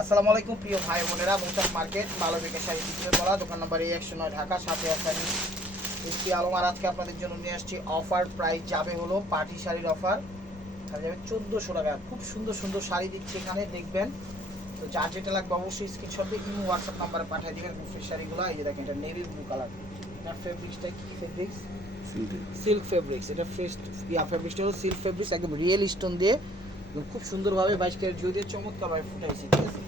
আসসালামু আলাইকুম প্রিয় ভাই বোনেরা, মৌচাক মার্কেট মালবিকা শাড়ি বিক্রি করা দোকান নম্বর A109 ঢাকা, সাথে আছেন এসপি আলম। আর আজকে আপনাদের জন্য নিয়ে আসছি অফার প্রাইস যাবে হলো পার্টি শাড়ির অফার যাবে 1400 টাকা। খুব সুন্দর সুন্দর শাড়ি দিচ্ছে এখানে, দেখবেন। তো যার যেটা লাগবে অবশ্যই স্ক্রিনশট দিয়ে ইমো হোয়াটসঅ্যাপ নাম্বারে পাঠিয়ে দেবেন। মুফির শাড়িগুলো এই যে দেখেন, এটা নেভি ব্লু কালার। এটা ফেব্রিক্সটা কি ফেব্রিক্স? Silk fabrics. এটা ফ্রেশ ফেব্রিক্সটা হলো সিল্ক ফেব্রিক্স, একদম রিয়েল স্টোন দিয়ে খুব সুন্দরভাবে 22 ক্যারেট জুই দিয়ে চমৎকারভাবে ফুটাইছে, ঠিক আছে?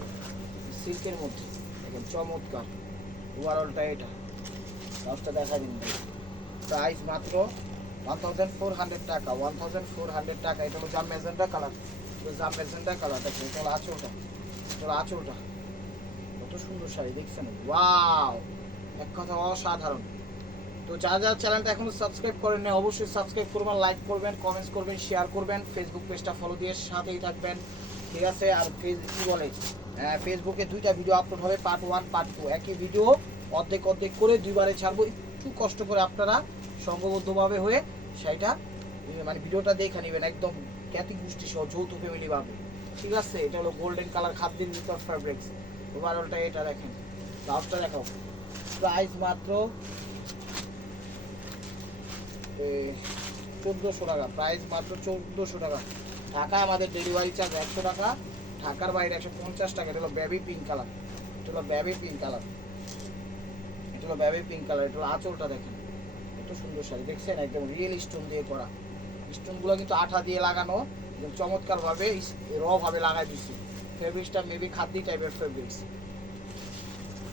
সিল্কের মধ্যে দেখেন চমৎকার। ওভারঅলটা এটা দশটা দেখা দিন। প্রাইস মাত্র 1400 টাকা। 1400 টাকা। এটা হলো জাম ম্যাজেন্টা কালার। জাম ম্যাজেন্টা কালার দেখেন। এটা হলো আঁচলটা। এটা হলো আঁচলটা। কত সুন্দর শাড়ি দেখছেন? ওয়াও, এক কথা অসাধারণ। তো যারা যারা চ্যানেলটা এখনো সাবস্ক্রাইব করেন না অবশ্যই সাবস্ক্রাইব করবেন, লাইক করবেন, কমেন্টস করবেন, শেয়ার করবেন, ফেসবুক পেজটা ফলো দিয়ে সাথেই থাকবেন, ঠিক আছে? আর কি বলে, ফেসবুকে দুইটা ভিডিও আপলোড হবে, পার্ট 1 পার্ট 2। একই ভিডিও অর্ধেক অর্ধেক করে দুইবারে ছাড়বো। একটু কষ্ট করে আপনারা সংঘবদ্ধভাবে হয়ে সেটা মানে ভিডিওটা দেখে নেবেন, একদম খ্যাতি গোষ্ঠী সহ যৌথ ফ্যামিলি ভাবে, ঠিক আছে? এটা হলো গোল্ডেন কালার খাদ্যের ভিতর ফ্যাব্রিক্স। ওভারঅলটা এটা দেখেন, ব্লাউজটা দেখাও। প্রাইস মাত্র 1400 টাকা। প্রাইস মাত্র 1400 টাকা। ঢাকা আমাদের ডেলিভারি চার্জ 100 টাকা, ঢাকার বাইরে 150 টাকা। এটা হলো বেবি পিঙ্ক কালার। এটা হলো বেবি পিঙ্ক কালার। এটা হলো বেবি পিঙ্ক কালার। এটা হলো আঁচলটা দেখেন, কত সুন্দর শাড়ি দেখছেন? একদম রিয়েল স্টোন দিয়ে করা। স্টোনগুলো কিন্তু আঠা দিয়ে লাগানো, একদম চমৎকারভাবে ভাবে লাগাই দিচ্ছি। ফেব্রিক্সটা মেবি খাদ্যি টাইপের ফেব্রিক্স।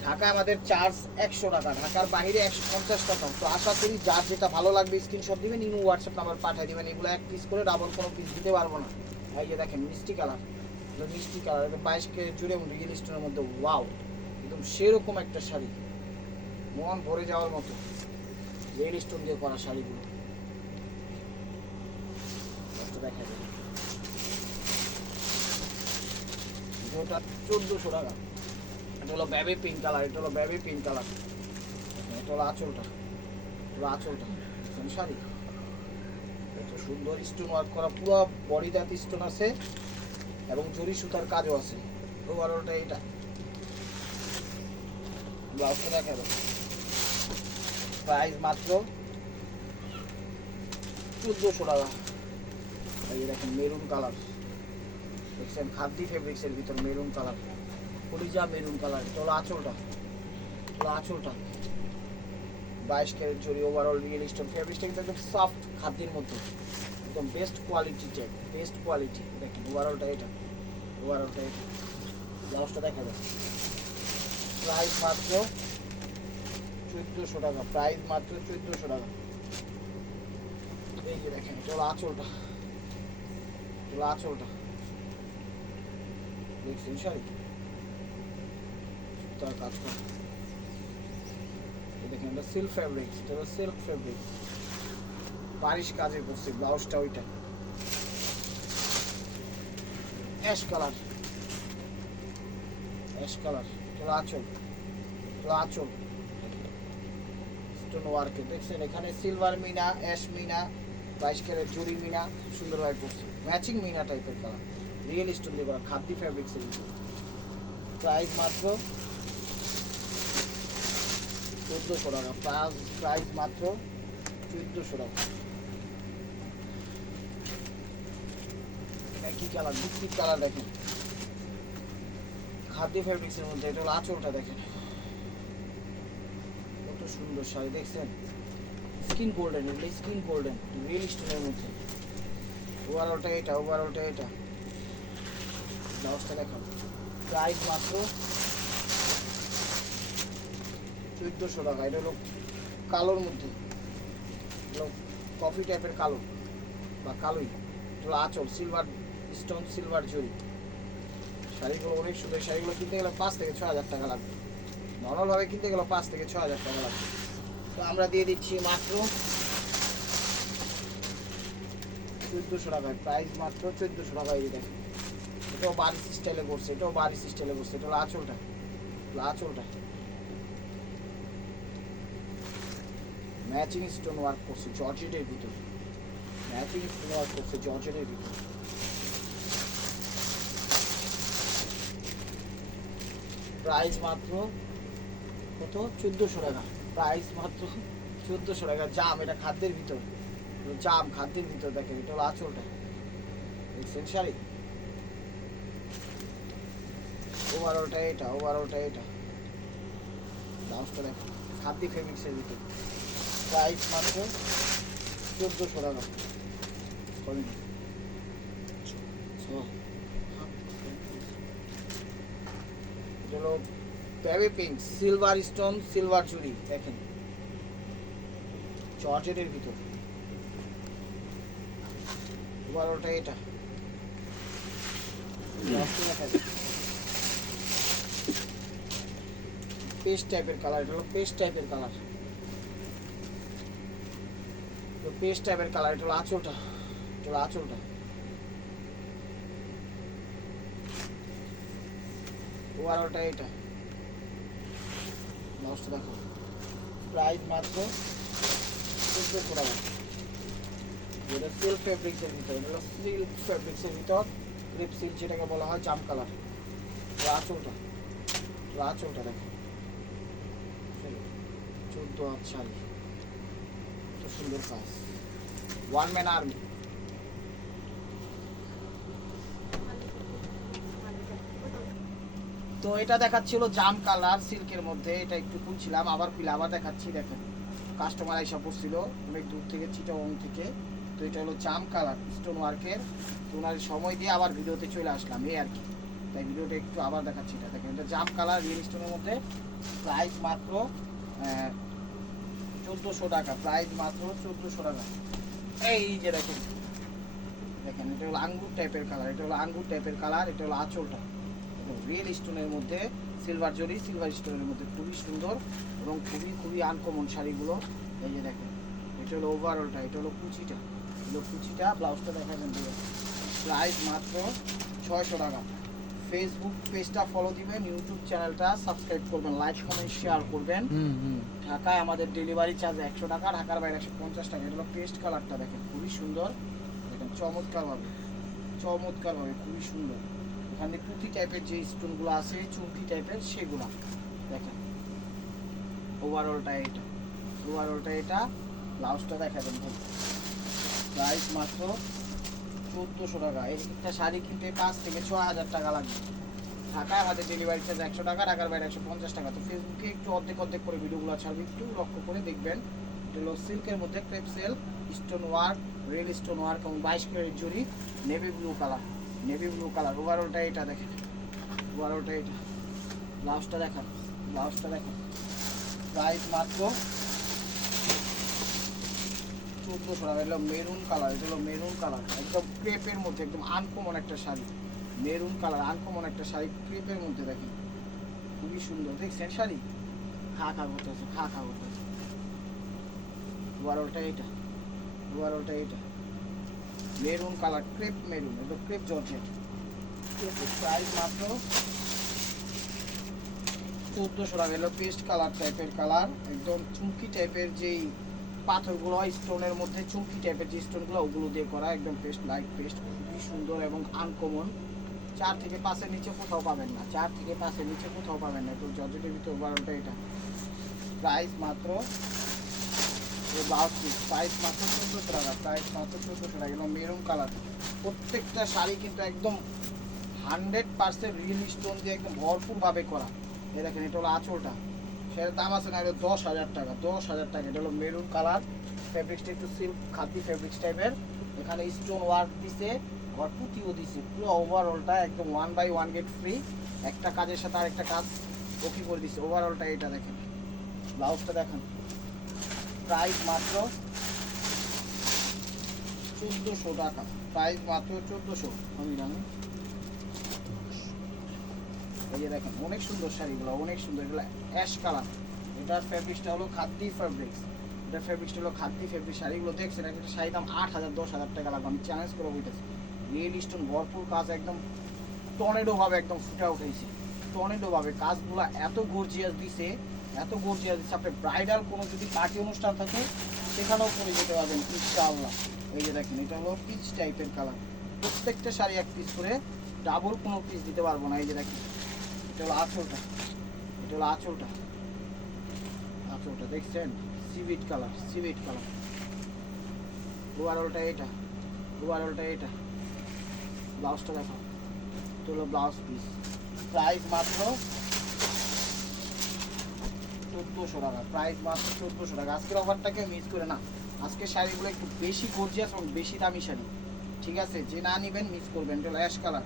ঢাকায় আমাদের চার্জ 100 টাকা, ঢাকার বাইরে 150 টাকা। তো আশা করি যার যেটা ভালো লাগবে স্ক্রিনশট দিবেন, ইমো হোয়াটসঅ্যাপ নাম্বার পাঠিয়ে দিবেন। এগুলো এক পিস করে ডাবল কোনো পিস দিতে পারবো না। এই যে দেখেন মিষ্টি কালার, মিষ্টি কালার, 22 ক্যারেট জুড়ে এবং রিয়েল স্টোনের মধ্যে। ওয়াও, একদম সেরকম একটা শাড়ি, মন ভরে যাওয়ার মতো রিয়েল স্টোন দিয়ে করা শাড়িগুলো। দেখা যায় ওটা 1400 টাকা। এটা হলো বেবি পিঙ্ক কালার। এটা হলো বেবি পিঙ্ক কালার। এটা হলো আঁচলটা। এটা হলো আঁচলটা। শাড়ি এত সুন্দর স্টোন ওয়ার্ক করা, পুরো বডিটাতে স্টোন আছে এবং জরি সুতার কাজও আছে। ওভারঅলটা এটা। ব্লাউজটা দেখা যাবে। প্রাইস মাত্র 1400 টাকা। এই দেখেন মেরুন কালার দেখছেন, খাদ্যি ফেব্রিক্সের ভিতর মেরুন কালার, কলিজা মেরুন কালার। এটা হলো আঁচলটা। এটা হলো আঁচলটা। 22 ক্যারেট জরি, ওভারঅল রিয়েল স্টোন। ফেব্রিক্সটা কিন্তু একদম সফট খাদ্যের মধ্যে, একদম best quality type, best quality. দেখেন ওভারঅলটা এটা। ওভারঅলটা এটা। ব্লাউজটা দেখা যাবে। প্রাইস মাত্র 1400 টাকা। প্রাইস মাত্র 1400 টাকা। এই যে দেখেন, এটা হলো আঁচলটা। এটা হলো আঁচলটা দেখছেন শাড়ি তার কাজ করা। দেখেন এটা সিল্ক ফেব্রিক্স। এটা হলো সিল্ক ফেব্রিক্স, বারিশ কাজে করছে। ব্লাউজটা ওইটা অ্যাশ কালার। Ash colour. এটা হলো আঁচল। এটা হলো আঁচল স্টোন ওয়ার্কে দেখছেন। এখানে silver meena, ash meena, 22 carat zari meena সুন্দরভাবে করছে। ম্যাচিং মিনা টাইপের কালার, রিয়েল স্টোন দিয়ে করা, খাদ্যি ফ্যাব্রিক্সের ভিতরে। প্রাইস মাত্র 1400 টাকা। প্রাইস মাত্র 1400 টাকা। একই কালার, বিস্কিট কালার দেখেন, খাদ্য ফেব্রিক্সের মধ্যে। এটা হলো আঁচলটা দেখেন, কত সুন্দর শাড়ি দেখছেন? স্কিন গোল্ডেন, এগুলো স্কিন গোল্ডেন রিয়েল স্টোনের মধ্যে। ওভারঅলটা এটা। ওভারঅলটা এটা। ব্লাউজটা দেখেন। প্রাইস মাত্র 1400 টাকা। এটা হলো কালোর মধ্যে, হলো কফি টাইপের কালো বা কালোই। এটা হলো আঁচল, সিলভার স্টোন, সিলভার জরি। শাড়িগুলো অনেক সুন্দর। শাড়িগুলো কিনতে গেলে 5 থেকে 6000 টাকা লাগবে। নর্মালভাবে কিনতে গেলে 5 থেকে 6000 টাকা লাগবে। তো আমরা দিয়ে দিচ্ছি মাত্র 1400 টাকায়। প্রাইস মাত্র 1400 টাকায়। দেখেন এটাও বারিশ স্টাইলে করছে। এটাও বারিশ স্টাইলে করছে। এটা হলো আঁচলটা। আঁচলটা ম্যাচিং স্টোন ওয়ার্ক করছে জর্জেটের ভিতর। ম্যাচিং স্টোন ওয়ার্ক করছে জর্জেটের ভিতর। প্রাইস মাত্র কত 1400 টাকা, প্রাইস মাত্র 1400 টাকা। জাম, এটা খাদ্যের ভিতর, জাম খাদ্যের ভিতর। দেখেন এটা হলো আঁচলটা, দেখছেন শাড়ি। ওভারঅলটা এটা, ওভারঅলটা এটা, ব্লাউজটা দেখেন খাদ্য ফেব্রিক্সের ভিতর। প্রাইস মাত্র 1400 টাকা। এটা হলো baby pink, silver stone, silver চুড়ি, দেখেন জর্জেটের ভিতর। ওভারঅলটা এটা, পেস্ট টাইপের কালার, এটা হলো পেস্ট টাইপের কালার, পেস্ট টাইপের কালার। এটা হলো আঁচলটা, এটা হলো আঁচলটা। ওভারঅলটা এটা, ব্লাউজটা দেখো। প্রাইস মাত্র 1400 টাকা। এটা সিল্ক ফেব্রিক্সের ভিতর, এটা হলো সিল্ক ফেব্রিক্সের ভিতর, ক্রিপ সিল্ক যেটাকে বলা হয়, জাম কালার। আঁচলটা, আঁচলটা দেখো 14 হাত শাড়ি, কত সুন্দর কাজ, ওয়ান ম্যান আর্মি। তো এটা দেখাচ্ছিল জাম কালার সিল্কের মধ্যে, এটা একটু খুলছিলাম, আবার খুলে আবার দেখাচ্ছি। দেখেন কাস্টমার এসে পড়ছিল অনেক দূর থেকে, চিটাগং থেকে। তো এটা হলো জাম কালার স্টোন ওয়ার্কের। তো ওনার সময় দিয়ে আবার ভিডিওতে চলে আসলাম, এই আর কি, তাই ভিডিওটা একটু আবার দেখাচ্ছি। এটা দেখেন, এটা জাম কালার রিয়েল স্টোনের মধ্যে। প্রাইস মাত্র 1400 টাকা, প্রাইস মাত্র 1400 টাকা। এই যে দেখেন, দেখেন এটা হলো আঙ্গুর টাইপের কালার, এটা হলো আঙ্গুর টাইপের কালার। এটা হলো আঁচলটা, রিয়েল স্টোনের মধ্যে সিলভার জরি, সিলভার স্টোনের মধ্যে, খুবই সুন্দর এবং খুবই খুবই আনকমন শাড়িগুলো। এই যে দেখেন, এটা হলো ওভারঅলটা, এটা হলো কুচিটা, হলো কুচিটা। ব্লাউজটা দেখাবেন দিয়ে। প্রাইস মাত্র 600 টাকা। ফেসবুক পেজটা ফলো দিবেন, ইউটিউব চ্যানেলটা সাবস্ক্রাইব করবেন, লাইক কমেন্ট শেয়ার করবেন। ঢাকায় আমাদের ডেলিভারি চার্জ 100 টাকা, ঢাকার বাইরে 150 টাকা। এটা হলো পেস্ট কালারটা, দেখেন খুবই সুন্দর, দেখেন চমৎকারভাবে, চমৎকারভাবে খুবই সুন্দর। এখানে পুঁথি টাইপের যে স্টোনগুলো আছে, চুমকি টাইপের, সেগুলো দেখেন। ওভারঅলটা এটা, ওভারঅলটা এটা, ব্লাউজটা দেখাবেন ভাই। প্রাইস মাত্র 1400 টাকা। এই একটা শাড়ি কিনতে 5 থেকে 6000 টাকা লাগবে। ঢাকায় আমাদের ডেলিভারি চার্জ 100 টাকা, ঢাকার বাইরে 150 টাকা। তো ফেসবুকে একটু অর্ধেক অর্ধেক করে ভিডিওগুলো ছাড়বে, একটু লক্ষ্য করে দেখবেন। এটা হলো সিল্কের মধ্যে crepe silk, stone work, real stone work এবং 22 carat zari, navy blue colour, navy blue colour. ওভারঅলটা এটা দেখেন, ওভারঅলটা এটা, ব্লাউজটা দেখান, ব্লাউজটা দেখেন। প্রাইস মাত্র 1400 টাকা। এটা মেরুন কালার, এটা হলো মেরুন কালার, একদম ক্রেপের মধ্যে, একদম আনকমন একটা শাড়ি, মেরুন কালার, আনকমন একটা শাড়ি ক্রেপের মধ্যে। দেখেন খুবই সুন্দর, দেখছেন শাড়ি, খা খা করতেছে, খা খা করতেছে। ওভারঅলটা এটা, ওভারঅলটা এটা, মেরুন কালার, ক্রেপ মেরুন, এটা ক্রেপ জর্জেট। প্রাইস মাত্র 1400 টাকা। এলো পেস্ট কালার টাইপের কালার, একদম চুমকি টাইপের যেই পাথরগুলো হয় স্টোনের মধ্যে, চুমকি টাইপের যে স্টোনগুলো, ওগুলো দিয়ে করা, একদম পেস্ট, লাইট পেস্ট, খুবই সুন্দর এবং আনকমন। 4 থেকে 5-এর নিচে কোথাও পাবেন না, 4 থেকে 5-এর নিচে কোথাও পাবেন না। তো জর্জেটের ভিতরে ওভারঅলটা এটা। প্রাইস মাত্র, ব্লাউজ পিস, প্রাইস মাত্র 1400 টাকা, প্রাইস মাত্র 1400 টাকা। এগুলো মেরুন কালার, প্রত্যেকটা শাড়ি কিন্তু একদম 100% রিয়েল স্টোন দিয়ে একদম ভরপুরভাবে করা। এই দেখেন, এটা হলো আঁচলটা, সেটার দাম আছে না, এটা 10,000 টাকা, 10,000 টাকা। এটা হলো মেরুন কালার, ফেব্রিক্সটা একটু সিল্ক খাদি ফেব্রিক্স টাইপের। এখানে স্টোন ওয়ার্ক দিছে, আবার পুঁতিও দিছে। পুরো ওভারঅলটা একদম 1/1 গেট ফ্রি, একটা কাজের সাথে আরেকটা কাজ ওকে করে দিছে। ওভারঅলটা এটা দেখেন, ব্লাউজটা দেখেন। প্রাইস মাত্র 1400 টাকা, প্রাইস মাত্র 1400। আমি জানি, এই যে দেখেন অনেক সুন্দর শাড়িগুলো, অনেক সুন্দর। এগুলো অ্যাশ কালার, এটার ফেব্রিক্সটা হলো খাদ্যি ফেব্রিক্স, এটার ফেব্রিক্সটা হলো খাদ্যি ফেব্রিক। শাড়িগুলো দেখছেন, একটা শাড়ির দাম 8000 10,000 টাকা লাগবে, আমি চ্যালেঞ্জ করে বলতেছি। রিয়েল স্টোন ভরপুর কাজ, একদম টর্নেডোভাবে একদম ফুটে উঠেছে, টর্নেডোভাবে কাজগুলো এত গর্জিয়াস দিছে, এত গর্জিয়াস দিচ্ছে। আপনি ব্রাইডাল কোনো যদি পার্টি অনুষ্ঠান থাকে সেখানেও করে যেতে পারবেন ইনশাআল্লাহ। এই যে দেখেন, এটা হলো পিচ টাইপের কালার, প্রত্যেকটা শাড়ি এক পিস করে, ডাবল কোনো পিস দিতে পারবো না। এই যে দেখেন, এটা হলো আঁচলটা, এটা হলো আঁচলটা, আঁচলটা দেখছেন সিভিট কালার, সিভিট কালার। ওভারঅলটা এটা, ওভারঅলটা এটা। ব্লাউজটা দেখো, এটা হলো ব্লাউজ পিস। প্রাইস মাত্র 1400 টাকা, প্রাইস মাত্র 1400 টাকা। আজকের অফারটাকে মিস করে না। আজকের শাড়িগুলো একটু বেশি গর্জিয়াস এবং বেশি দামি শাড়ি, ঠিক আছে? যে না নেবেন মিস করবেন। এটা হলো অ্যাশ কালার,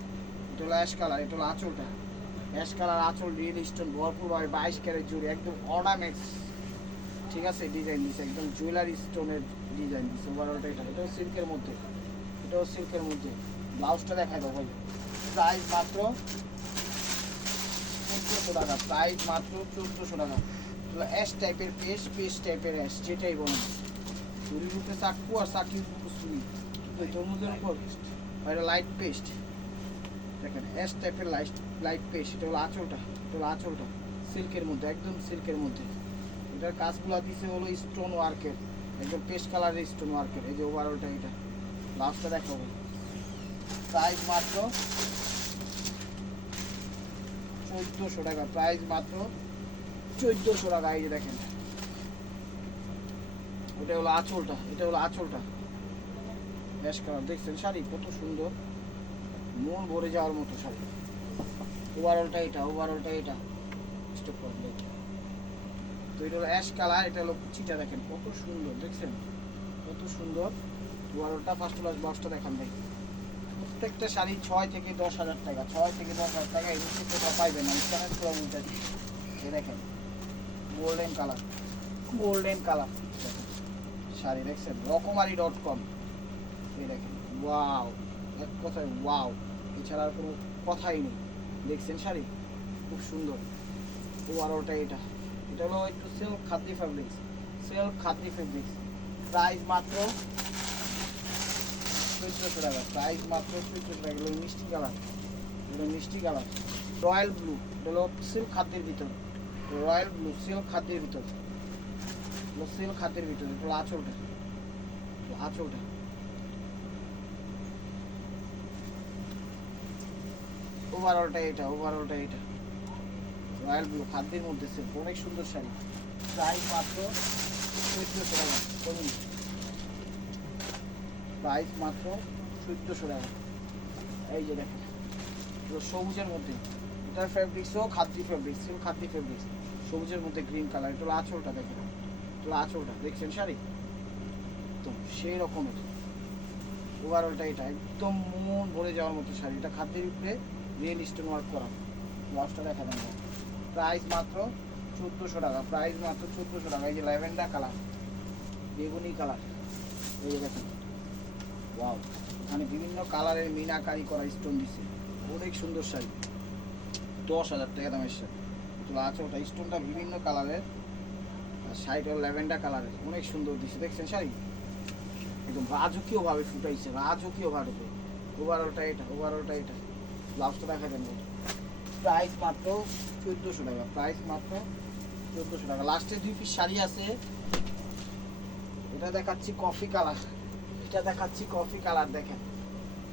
এটা হলো অ্যাশ কালার, এটা হলো আঁচলটা, অ্যাশ কালার আঁচল, রিয়েল স্টোন ভরপুরভাবে 22 ক্যারেট জুড়ে, একদম অর্নামেন্টস, ঠিক আছে? ডিজাইন দিচ্ছে একদম জুয়েলারি স্টোনের ডিজাইন দিচ্ছে। ওভারঅলটা এটা, এটাও সিল্কের মধ্যে, এটাও সিল্কের মধ্যে। ব্লাউজটা দেখাই দাও ভাই। প্রাইস মাত্র 1400 টাকা, প্রাইস মাত্র 1400 টাকা। অ্যাশ টাইপের পেস্ট, পেস্ট টাইপের অ্যাশ, যেটাই বলুন। চুরির উপরে চাকু আর চাকির উপর চুরি, ওই তরমুজের উপর এটা লাইট পেস্ট। দেখেন অ্যাশ টাইপের লাইট লাইট পেস্ট। এটা হলো আঁচলটা, এটা হলো আঁচলটা, সিল্কের মধ্যে, একদম সিল্কের মধ্যে। এটার কাজগুলো দিচ্ছে হলো স্টোন ওয়ার্কের, একদম পেস্ট কালারের স্টোন ওয়ার্কের। এই যে ওভারঅলটা এটা। লাস্টটা দেখাবো। প্রাইস মাত্র 1400 টাকা, প্রাইস মাত্র 1400 টাকা। এই যে দেখেন, ওটা হলো আঁচলটা, এটা হলো আঁচলটা, অ্যাশ কালার। দেখছেন শাড়ি কত সুন্দর, মন ভরে যাওয়ার মতো শাড়ি। ওভারঅলটা এটা, ওভারঅলটা এটা। স্টেপ করে দেখেন তো, এটা হলো অ্যাশ কালার, এটা হলো কুচিটা দেখেন কত সুন্দর, দেখছেন কত সুন্দর। ওভারঅলটা ফার্স্ট ক্লাস। বক্সটা দেখান ভাই। প্রত্যেকটা শাড়ি 6 থেকে 10,000 টাকা, 6 থেকে 10,000 টাকা। এই নিচে কোথাও পাইবেন না। স্ক্যানের পুরো উল্টা দিচ্ছে। এই দেখেন golden colour, golden colour sari দেখছেন, রকমারি.com। এই দেখেন ওয়াও, এক কথায় ওয়াও, এছাড়া আর কোনো কথাই নেই। দেখছেন শাড়ি খুব সুন্দর। ওভারঅলটা এটা, এটা হলো একটু silk khadi fabrics, silk khadi fabrics. Price মাত্র 1400 টাকা, প্রাইস মাত্র 1400 টাকা। এগুলো মিষ্টি কালার, এগুলো মিষ্টি কালার। রয়্যাল ব্লু, এটা হলো সিল্ক খাদ্যের ভিতর, রয়্যাল ব্লু সিল্ক খাদ্যের ভিতর, সিল্ক খাদ্যের ভিতর। এটা হলো আঁচলটা, আঁচলটা। ওভারঅলটা এটা, ওভারঅলটা এটা। রয়্যাল ব্লু খাদ্যের মধ্যে সিল্ক, অনেক সুন্দর শাড়ি। প্রাইস মাত্র 1400 টাকা, কমিয়ে প্রাইস মাত্র 1400 টাকা। এই যে দেখেন সবুজের মধ্যে, এটার ফেব্রিক্সও খাদ্যি ফেব্রিক্স, সিল্ক খাদ্যি ফেব্রিক্স, সবুজের মধ্যে গ্রিন কালার। এটা হলো আঁচলটা দেখেন, এটা হলো আঁচলটা। দেখছেন শাড়ি তো সেই রকমের। ওভারঅলটা এটা, একদম মন ভরে যাওয়ার মতো শাড়ি। এটা খাদ্যের উপরে রিয়েল স্টোন ওয়ার্ক করা। ব্লাউজটা দেখা দেন। প্রাইস মাত্র 1400 টাকা, প্রাইস মাত্র 1400 টাকা। এই যে ল্যাভেন্ডার কালার, বেগুনি কালার, এই যে দেখেন ওয়াও, এখানে বিভিন্ন কালারের মিনাকারি করা স্টোন দিচ্ছে, অনেক সুন্দর শাড়ি। 10,000 টাকা দামের শাড়ি। আঁচলটা স্টোনটা বিভিন্ন কালারের, আর শাড়িটা ল্যাভেন্ডার কালারের, অনেক সুন্দর দিচ্ছে। দেখছেন শাড়ি একদম রাজকীয়ভাবে ফুটাইছে, রাজকীয়ভাবে। ওভারঅলটা এটা, ওভারঅলটা এটা। ব্লাউজটা দেখা দেন। প্রাইস মাত্র 1400 টাকা, প্রাইস মাত্র 1400 টাকা। লাস্টে 2 পিস শাড়ি আছে, এটা দেখাচ্ছি কফি কালার, এটা দেখাচ্ছি কফি কালার। দেখেন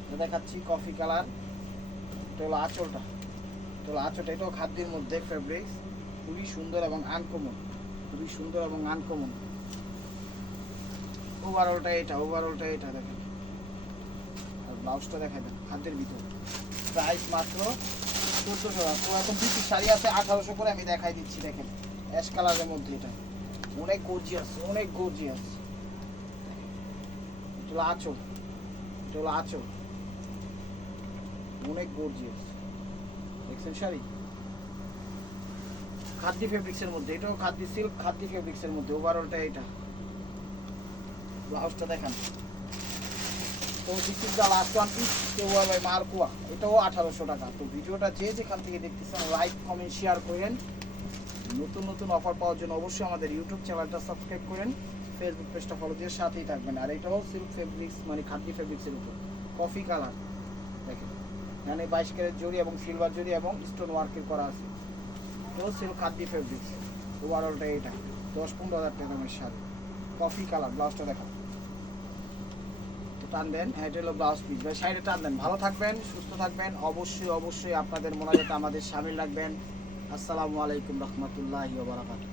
এটা দেখাচ্ছি কফি কালার। এটা হলো আঁচলটা, এটা হলো আঁচলটা। এটাও খাদ্যের মধ্যে ফেব্রিক্স, খুবই সুন্দর এবং আনকমন, খুবই সুন্দর এবং আনকমন। ওভারঅলটা এটা, ওভারঅলটা এটা দেখেন। আর ব্লাউজটা দেখাই দেন খাদ্যের ভিতর। প্রাইস মাত্র 1400 টাকা। তো এখন 2 পিস শাড়ি আছে 1800 করে, আমি দেখাই দিচ্ছি। দেখেন অ্যাশ কালারের মধ্যে, এটা অনেক গর্জিয়াস, অনেক গর্জিয়াস। এটা হলো আঁচল, এটা হলো আঁচল, অনেক গর্জিয়াস। দেখছেন শাড়ি খাদ্যি ফেব্রিক্সের মধ্যে, এটাও খাদ্যি সিল্ক খাদ্যি ফেব্রিক্সের মধ্যে। ওভারঅলটা এটা। ব্লাউজটা দেখান। তো this is the last one piece, কেউ ভাই মারকুয়া, এটাও 1800 টাকা। তো ভিডিওটা যে যেখান থেকে দেখতেছেন লাইক কমেন্ট শেয়ার করেন। নতুন নতুন অফার পাওয়ার জন্য অবশ্যই আমাদের ইউটিউব চ্যানেলটা সাবস্ক্রাইব করেন, ফেসবুক পেজটা ফলো দিয়ে সাথেই থাকবেন। আর এটাও সিল্ক ফেব্রিক্স, মানে খাদ্যি ফেব্রিক্সের উপর কফি কালার। দেখেন এখানে 22 ক্যারেট জড়ি এবং সিলভার জড়ি এবং স্টোন ওয়ার্কের করা আছে। এটাও সিল্ক খাদ্যি ফেব্রিক্স। ওভারঅলটা এটা 10-15 হাজার টাকা দামের শাড়ি, কফি কালার। ব্লাউজটা দেখা তো টান দেন, এটা হলো ব্লাউজ পিস ভাই, সাইডে টান দেন। ভালো থাকবেন, সুস্থ থাকবেন, অবশ্যই অবশ্যই আপনাদের মোনাজাতে আমাদের শামিল রাখবেন। আসসালামু আলাইকুম রহমতুল্লাহি ওয়া বারাকাতুহু।